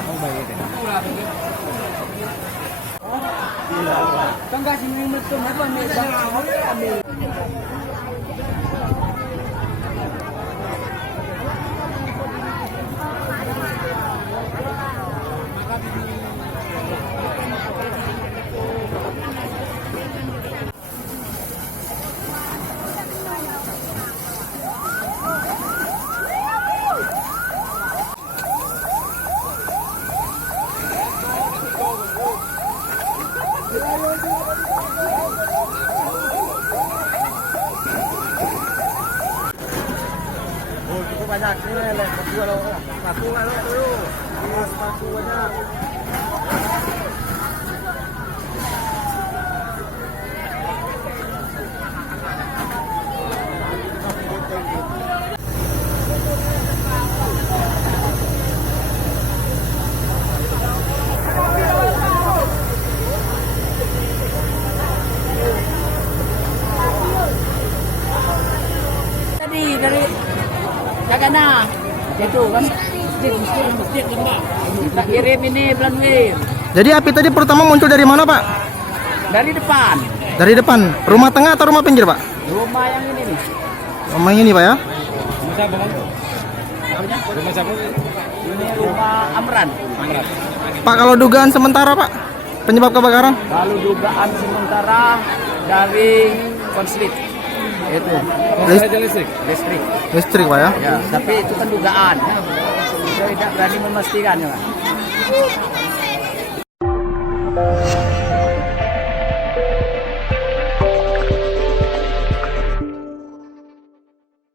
Oh, baik itu. Kan kasih minum tuh, apa ambil. Oh, cukup banyak ini lele, paku dulu. Mas paku banyak. Tadi dari Cagana itu kan masjid lembah. Kita kirim ini Blanwin. Jadi api tadi pertama muncul dari mana, Pak? Dari depan. Dari depan. Rumah tengah atau rumah pinggir, Pak? Rumah yang ini nih. Rumah ini, Pak ya? Rumah siapa, Bang? Rumah siapa? Ini rumah Amran. Pak, kalau dugaan sementara, Pak, penyebab kebakaran? Lalu dugaan sementara dari konslet. Itu Listrik. listrik. Listrik, Pak ya? Ya, tapi itu kan dugaan. Saya tidak berani memastikan ya.